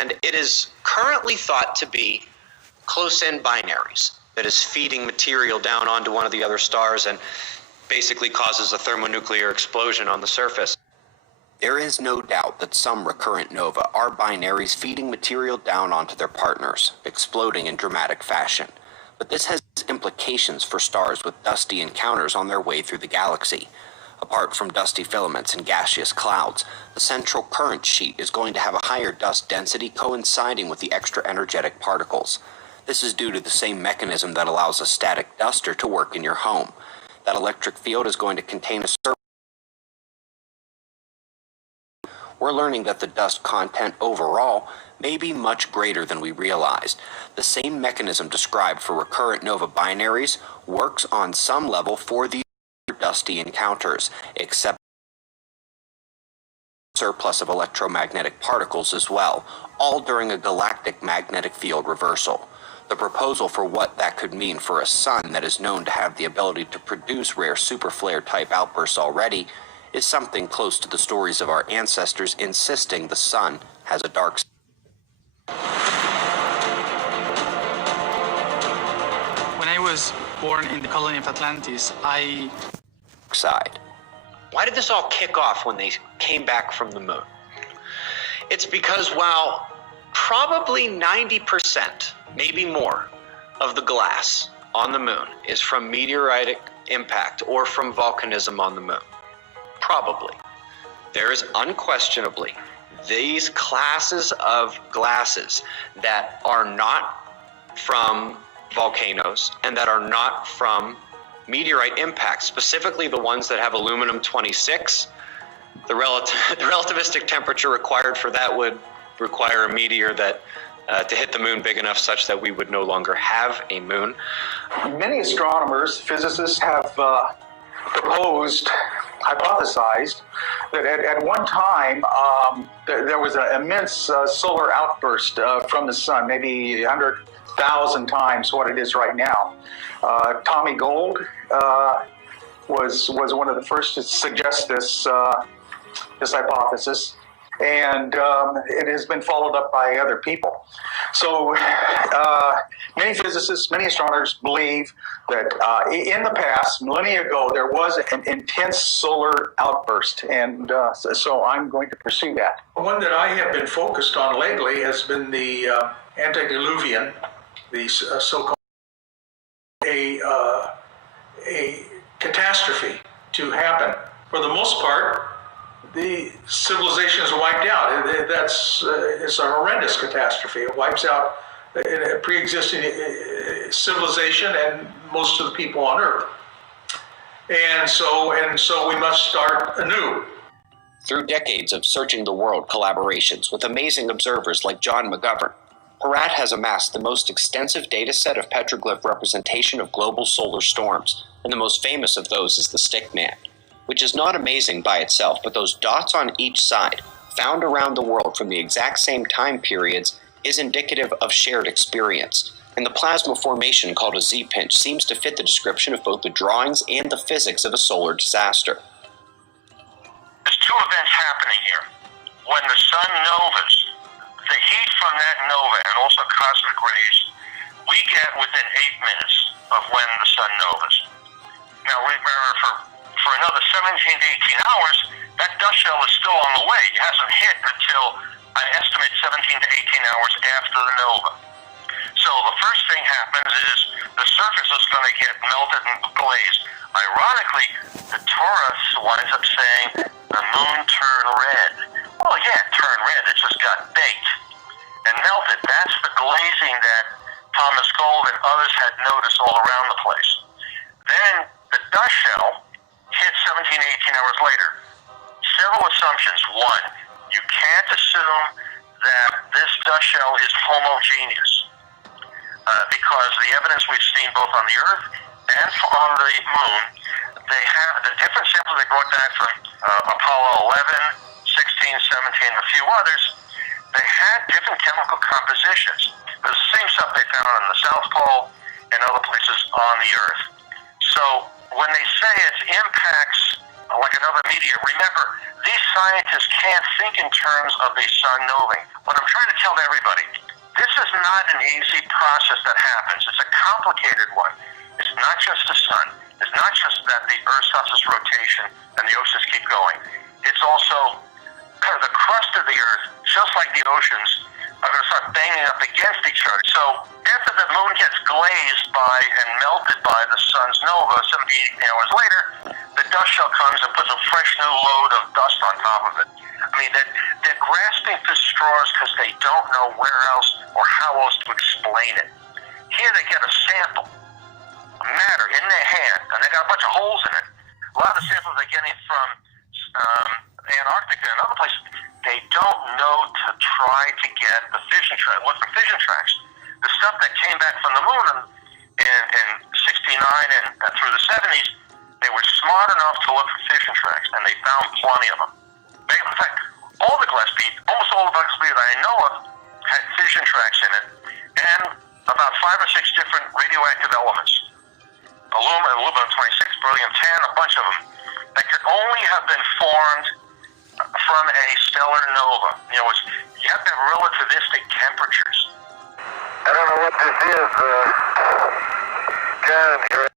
and it is currently thought to be close-in binaries that is feeding material down onto one of the other stars and basically causes a thermonuclear explosion on the surface. There is no doubt that some recurrent nova are binaries feeding material down onto their partners, exploding in dramatic fashion. But this has implications for stars with dusty encounters on their way through the galaxy. Apart from dusty filaments and gaseous clouds, the central current sheet is going to have a higher dust density coinciding with the extra energetic particles. This is due to the same mechanism that allows a static duster to work in your home. That electric field is going to contain a certain. We're learning that the dust content overall may be much greater than we realized. The same mechanism described for recurrent nova binaries works on some level for these dusty encounters, except surplus of electromagnetic particles as well, all during a galactic magnetic field reversal. The proposal for what that could mean for a sun that is known to have the ability to produce rare superflare type outbursts already is something close to the stories of our ancestors insisting the sun has a dark When I was born in the colony of Atlantis, side. Why did this all kick off when they came back from the moon? It's because while probably 90%, maybe more, of the glass on the moon is from meteoritic impact or from volcanism on the moon, probably, there is unquestionably these classes of glasses that are not from volcanoes and that are not from meteorite impacts, specifically the ones that have aluminum-26. The relativistic temperature required for that would require a meteor that to hit the moon big enough such that we would no longer have a moon. Many astronomers, physicists have hypothesized that at one time there was an immense solar outburst from the sun, maybe 100,000 times what it is right now. Tommy Gold was one of the first to suggest this hypothesis, and it has been followed up by other people. So many physicists, many astronomers believe that in the past, millennia ago, there was an intense solar outburst, and so I'm going to pursue that. One that I have been focused on lately has been the antediluvian, the so-called a catastrophe to happen. For the most part, the civilization is wiped out. It's a horrendous catastrophe. It wipes out a pre-existing civilization and most of the people on Earth. And so we must start anew. Through decades of searching the world collaborations with amazing observers like John McGovern, Peratt has amassed the most extensive data set of petroglyph representation of global solar storms, and the most famous of those is the Stickman, which is not amazing by itself, but those dots on each side, found around the world from the exact same time periods, is indicative of shared experience, and the plasma formation called a Z-pinch seems to fit the description of both the drawings and the physics of a solar disaster. There's two events happening here. When the sun novas, the heat from that nova and also cosmic rays, we get within 8 minutes of when the sun novas. Now remember, for another 17 to 18 hours, that dust shell is still on the way. It hasn't hit until, I estimate, 17 to 18 hours after the nova. So the first thing happens is the surface is going to get melted and glazed. Ironically, the Torah winds up saying the moon turned red. Well, yeah, it turned red. It just got baked and melted. That's the glazing that Thomas Gold and others had noticed all around the place. Then the dust shell hits 17, 18 hours later. Several assumptions. One, you can't assume that this dust shell is homogeneous because the evidence we've seen both on the Earth and on the Moon, they have the different samples they brought back from Apollo 11, 16, 17, and a few others. They had different chemical compositions. It was the same stuff they found in the South Pole and other places on the Earth. So when they say it impacts like another meteor, remember these scientists can't think in terms of a sun noving. What I'm trying to tell everybody, this is not an easy process that happens. It's a complicated one. It's not just the sun. It's not just that the Earth stops its rotation and the oceans keep going. It's also the crust of the Earth, just like the oceans, are going to start banging up against each other. So after the moon gets glazed by and melted by the sun's nova, 70, 80 hours later, the dust shell comes and puts a fresh new load of dust on top of it. I mean, they're grasping for straws because they don't know where else or how else to explain it. Here they get a sample of matter in their hand, and they got a bunch of holes in it. A lot of the samples they're getting from Antarctica and other places, they don't know to try to get the fission tracks. Look for fission tracks. The stuff that came back from the moon in 69 and through the 70s, they were smart enough to look for fission tracks, and they found plenty of them. In fact, all the Gillespie, almost all the Gillespie that I know of, had fission tracks in it, and about 5 or 6 different radioactive elements. Aluminum 26, beryllium-10, a bunch of them, that could only have been formed from a stellar nova. You have to have relativistic temperatures. I don't know what this is, John, here